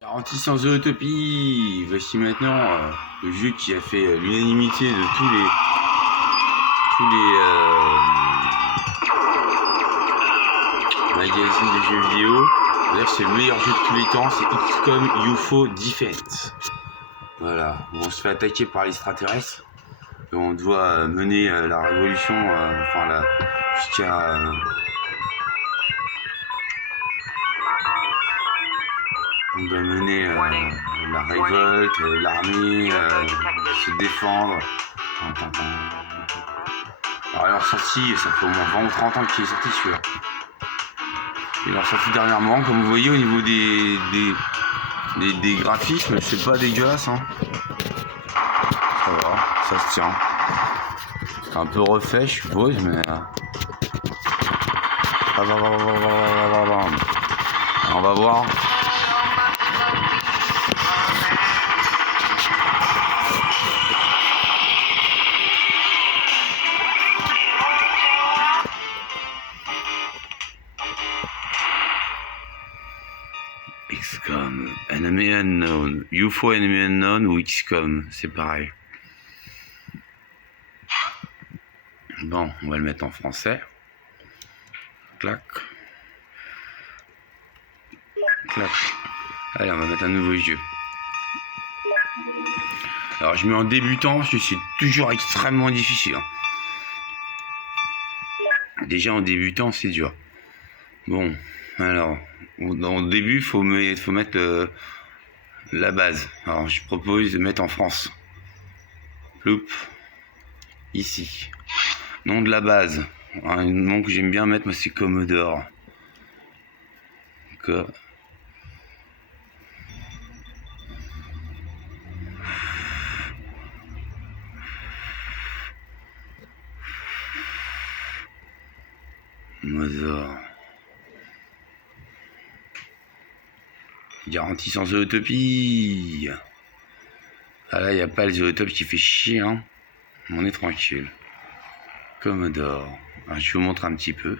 Garantie sans Zootopie. Voici maintenant le jeu qui a fait l'unanimité de tous les magazines de jeux vidéo. D'ailleurs, c'est le meilleur jeu de tous les temps, c'est XCOM UFO Defense. Voilà, on se fait attaquer par l'extraterrestre et on doit mener la révolution, jusqu'à on doit mener la révolte, l'armée, se défendre. Alors il est sorti, ça fait au moins 20 ou 30 ans qu'il est sorti celui-là. Il est sorti dernièrement, comme vous voyez au niveau des graphismes, c'est pas dégueulasse hein. Ça va, ça se tient. C'est un peu refait je suppose, mais on va voir. XCOM, Enemy Unknown, UFO Enemy Unknown ou XCOM, c'est pareil. Bon, on va le mettre en français. Clac. Clac. Allez, on va mettre un nouveau jeu. Alors, je mets en débutant parce que c'est toujours extrêmement difficile. Déjà en débutant, c'est dur. Bon, alors, au début, il faut mettre la base. Alors, je propose de mettre en France. Ploup. Ici. Nom de la base. Un nom que j'aime bien mettre, moi, c'est Commodore. Mother. Garantie sans Zootopie. Ah là, il n'y a pas le Zootopie qui fait chier, hein. On est tranquille. Commodore. Alors, je vous montre un petit peu.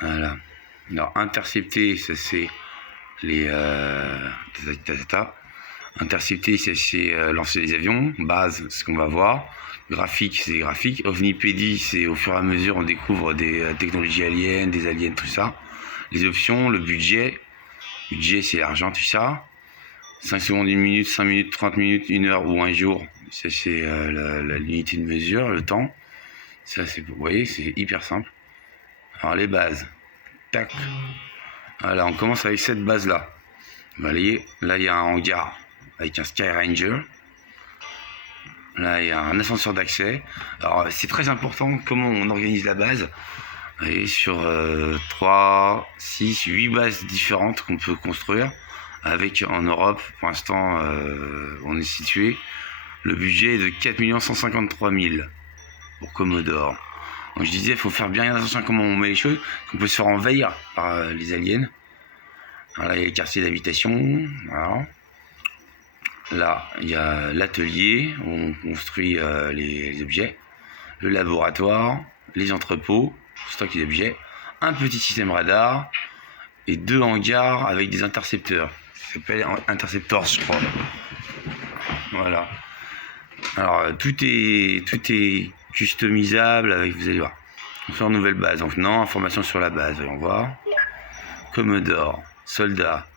Voilà. Alors, intercepter, ça c'est les... Intercepter, ça c'est lancer des avions. Base, ce qu'on va voir. Graphique, c'est graphique. Ovnipédie, c'est au fur et à mesure on découvre des technologies aliens, des aliens, tout ça. Les options, le budget. Budget, c'est l'argent, tout ça. 5 secondes, 1 minute, 5 minutes, 30 minutes, 1 heure ou 1 jour. Ça, c'est l'unité de mesure, le temps. Ça, c'est, vous voyez, c'est hyper simple. Alors, les bases. Tac. Voilà, on commence avec cette base-là. Vous voyez, là, il y a un hangar avec un Sky Ranger. Là, il y a un ascenseur d'accès. Alors, c'est très important comment on organise la base. Vous voyez, sur 3, 6, 8 bases différentes qu'on peut construire. Avec, en Europe, pour l'instant, on est situé. Le budget est de 4 153 000 pour Commodore. Donc, je disais, il faut faire bien attention à comment on met les choses. On peut se faire envahir par les aliens. Alors là, il y a les quartiers d'habitation. Voilà. Là, il y a l'atelier où on construit les objets. Le laboratoire, les entrepôts, stock des objets. Un petit système radar et 2 hangars avec des intercepteurs. Ça s'appelle Interceptors, je crois. Voilà. Alors, tout est customisable avec, vous allez voir. On fait une nouvelle base. Donc, non, information sur la base, voyons voir. Commodore, soldat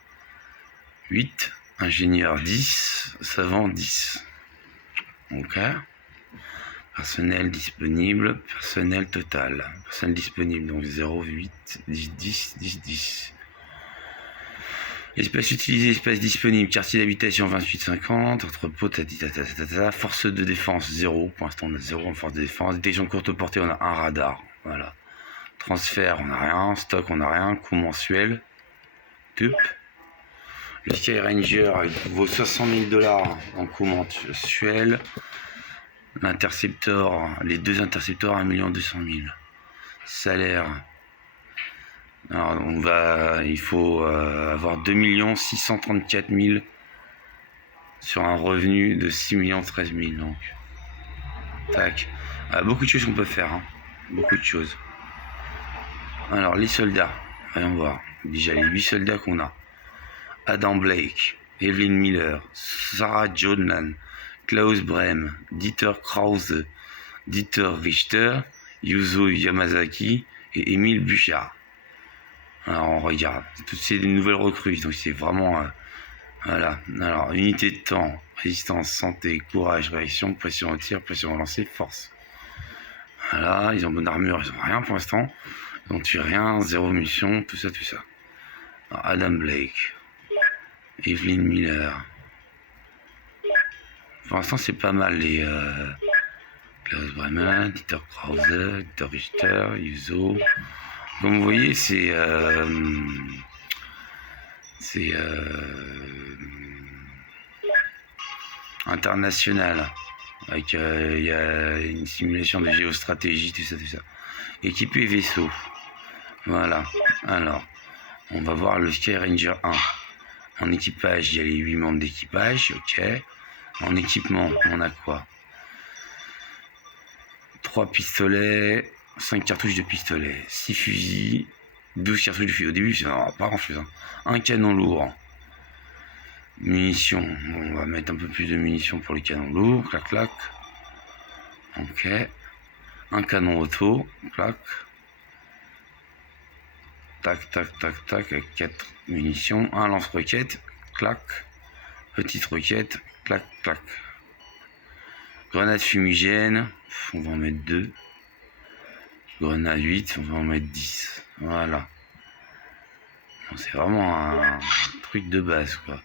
8, ingénieur 10, savant 10. Ok. Personnel disponible, personnel total. Personnel disponible, donc 0, 8, 10, 10, 10, 10. Espace utilisé, espace disponible, quartier d'habitation 28-50, entrepôt, force de défense 0, pour l'instant on a 0 en force de défense, détection courte portée, on a un radar, voilà. Transfert, on n'a rien, stock, on n'a rien, coût mensuel, tup. Le Sky Ranger vaut 60 000 $ en coût mensuel. L'interceptor, les 2 intercepteurs, 1 200 000. Salaire. Alors il faut avoir 2 634 000 sur un revenu de 6 13 000. Donc, tac. Beaucoup de choses qu'on peut faire. Hein. Beaucoup de choses. Alors, les soldats. Voyons voir. Déjà, les 8 soldats qu'on a. Adam Blake, Evelyn Miller, Sarah Jodlan, Klaus Brehm, Dieter Krause, Dieter Richter, Yuzo Yamazaki et Émile Bouchard. Alors on regarde, toutes ces nouvelles recrues, donc c'est vraiment... voilà, alors unité de temps, résistance, santé, courage, réaction, pression au tir, pression au lancer, force. Voilà, ils ont bonne armure, ils ont rien pour l'instant. Ils n'ont tué rien, zéro munition, tout ça, tout ça. Alors, Adam Blake, Evelyn Miller. Pour l'instant, c'est pas mal les Klaus Bremen, Dieter Krause, Dieter Richter, Yuzo. Comme vous voyez, c'est international. Avec il y a une simulation de géostratégie, tout ça, tout ça. Équipé vaisseau. Voilà. Alors, on va voir le Sky Ranger 1. En équipage, il y a les 8 membres d'équipage, ok. En équipement, on a quoi? 3 pistolets, 5 cartouches de pistolet, 6 fusils, 12 cartouches de fusil. Au début, c'est pas grand chose. Hein. Un canon lourd. Munitions, on va mettre un peu plus de munitions pour les canons lourds, clac clac. Ok. Un canon auto, clac. Tac tac tac tac, avec 4 munitions. Un lance-roquette, clac. Petite roquette, clac clac. Grenade fumigène, on va en mettre 2. Grenade 8, on va en mettre 10. Voilà. C'est vraiment un truc de base, quoi.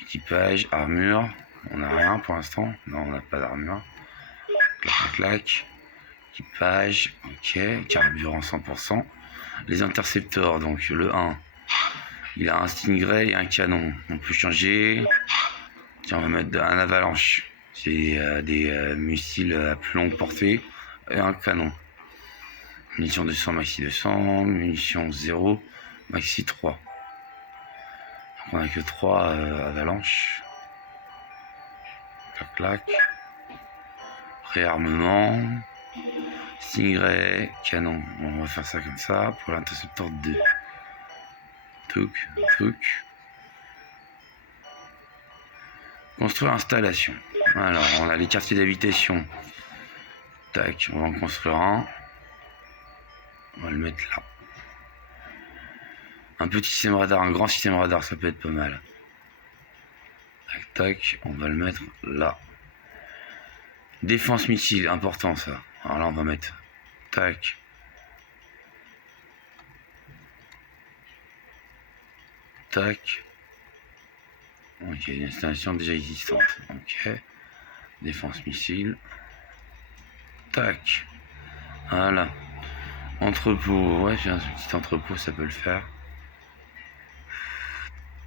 Équipage, armure, on n'a rien pour l'instant. Non, on n'a pas d'armure. Clac, clac, clac. Équipage, ok. Carburant 100%. Les intercepteurs, donc le 1, il a un Stingray et un canon. On peut changer. Tiens, on va mettre un avalanche. C'est des missiles à plus longue portée et un canon. Munitions 200, maxi 200. Munitions 0, maxi 3. Donc on a que 3 avalanches. Clac, clac. Réarmement. Stingray, canon. On va faire ça comme ça pour l'intercepteur 2. Touc, touc. Construire installation. Alors, on a les quartiers d'habitation. Tac, on va en construire un. On va le mettre là. Un petit système radar, un grand système radar, ça peut être pas mal. Tac, tac, on va le mettre là. Défense missile, important ça. Alors là, on va mettre tac. Tac. Ok, une installation déjà existante. Ok. Défense missile. Tac. Voilà. Entrepôt. Ouais, j'ai un petit entrepôt, ça peut le faire.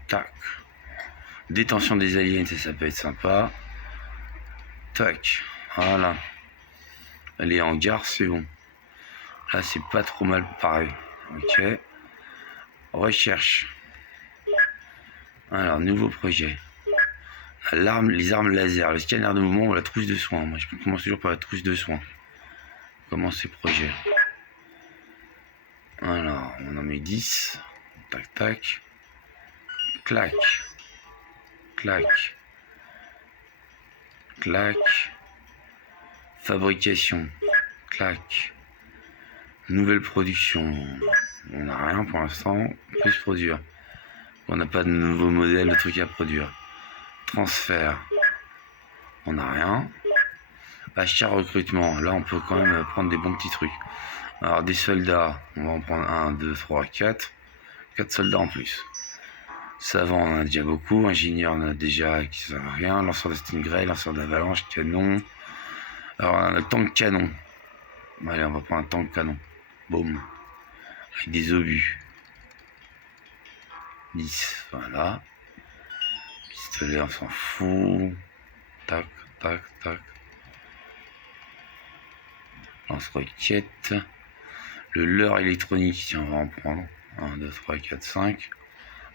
Tac. Détention des aliens, ça peut être sympa. Tac. Voilà. Les hangars, c'est bon. Là, c'est pas trop mal pareil. Ok. Recherche. Alors, nouveau projet. Les armes laser, le scanner de mouvement ou la trousse de soins. Moi, je commence toujours par la trousse de soins. Comment ces projets? Alors, on en met 10. Tac, tac. Clac. Clac. Clac. Fabrication. Clac. Nouvelle production. On n'a rien pour l'instant. On peut se produire. On n'a pas de nouveau modèle de trucs à produire. Transfert. On n'a rien. Achat recrutement. Là, on peut quand même prendre des bons petits trucs. Alors, des soldats. On va en prendre 1, 2, 3, 4. 4 soldats en plus. Savant, on en a déjà beaucoup. Ingénieur, on en a déjà qui ne servent à rien. Lanceur de Stingray, lanceur d'avalanche, canon. Alors, on a le tank canon. Allez, on va prendre un tank canon. Boum. Avec des obus. 10, voilà. Pistolet, on s'en fout. Tac, tac, tac. Lance-roquette. Le leurre électronique, tiens, on va en prendre. 1, 2, 3, 4, 5.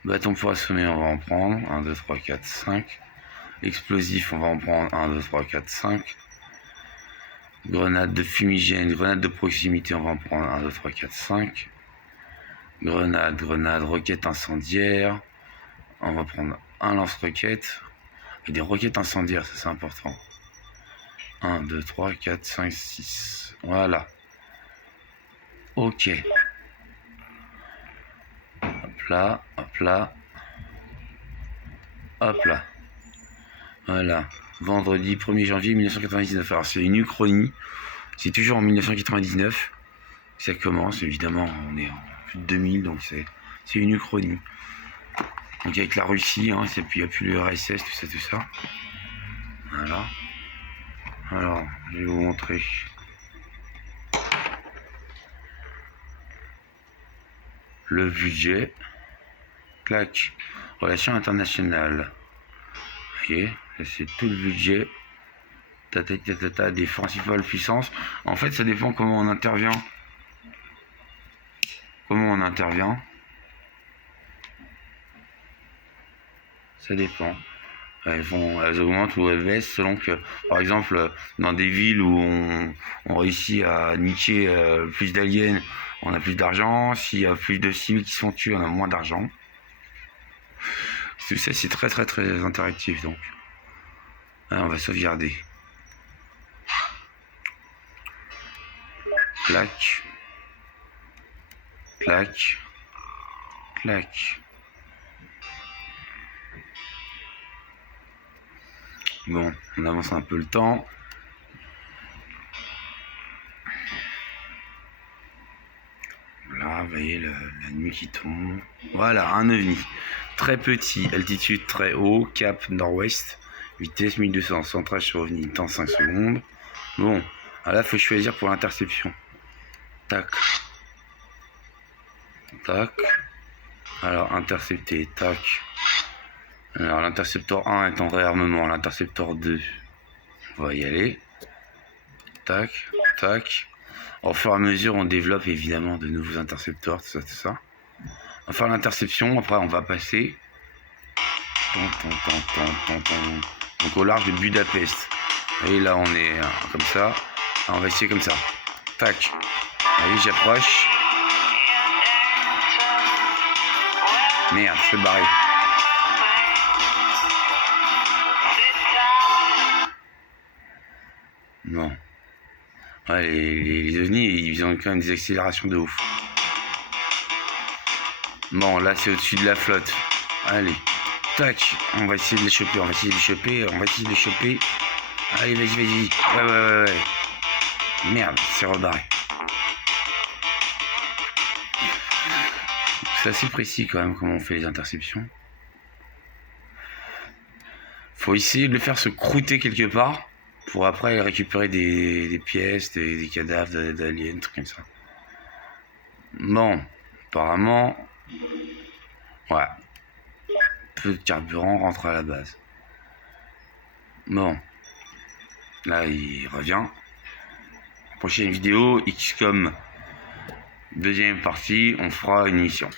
Bâton pour assommer, on va en prendre. 1, 2, 3, 4, 5. Explosif, on va en prendre. 1, 2, 3, 4, 5. Grenade de fumigène, grenade de proximité, on va en prendre 1, 2, 3, 4, 5. Grenade, roquette incendiaire. On va prendre un lance-roquette et des roquettes incendiaires, ça c'est important. 1, 2, 3, 4, 5, 6. Voilà. Ok. Hop là, hop là. Hop là. Voilà. Vendredi 1er janvier 1999. Alors c'est une uchronie. C'est toujours en 1999. Ça commence, évidemment, on est en plus de 2000, donc c'est une uchronie. Donc avec la Russie, hein, il n'y a plus le RSS, tout ça. Voilà. Alors, je vais vous montrer. Le budget. Clac. Relations internationales. Vous voyez, c'est tout le budget. Des principales puissances. En fait, ça dépend comment on intervient. Ça dépend. Elles augmentent ou elles baissent selon que, par exemple, dans des villes où on réussit à niquer plus d'aliens, on a plus d'argent. S'il y a plus de civils qui sont tués, on a moins d'argent. Tout ça, c'est très très très interactif, donc. Alors, on va sauvegarder. Clac. Clac. Clac. Bon, on avance un peu le temps. Là, vous voyez la nuit qui tombe. Voilà, un ovni. Très petit, altitude très haut, cap nord-ouest, vitesse 1200, centrage sur ovni, temps 5 secondes. Bon, alors là, il faut choisir pour l'interception. Tac. Tac. Alors, intercepter, tac. Alors, l'intercepteur 1 est en réarmement, l'intercepteur 2, on va y aller. Tac, tac. Au fur et à mesure, on développe évidemment de nouveaux intercepteurs, tout ça. On va faire l'interception, après on va passer. Donc au large de Budapest. Et là, on est comme ça. On va essayer comme ça. Tac. Allez, j'approche. Merde, je suis barré. Bon. Ouais, les ovnis, ils ont quand même des accélérations de ouf. Bon, là, c'est au-dessus de la flotte. Allez. Tac. On va essayer de les choper. Allez, vas-y. Ouais. Merde, c'est rebarré. C'est assez précis quand même comment on fait les interceptions. Faut essayer de le faire se croûter quelque part pour après récupérer des pièces, des cadavres d'aliens, trucs comme ça. Bon, apparemment, ouais, peu de carburant rentre à la base. Bon, là il revient. Prochaine vidéo, XCOM, deuxième partie, on fera une mission.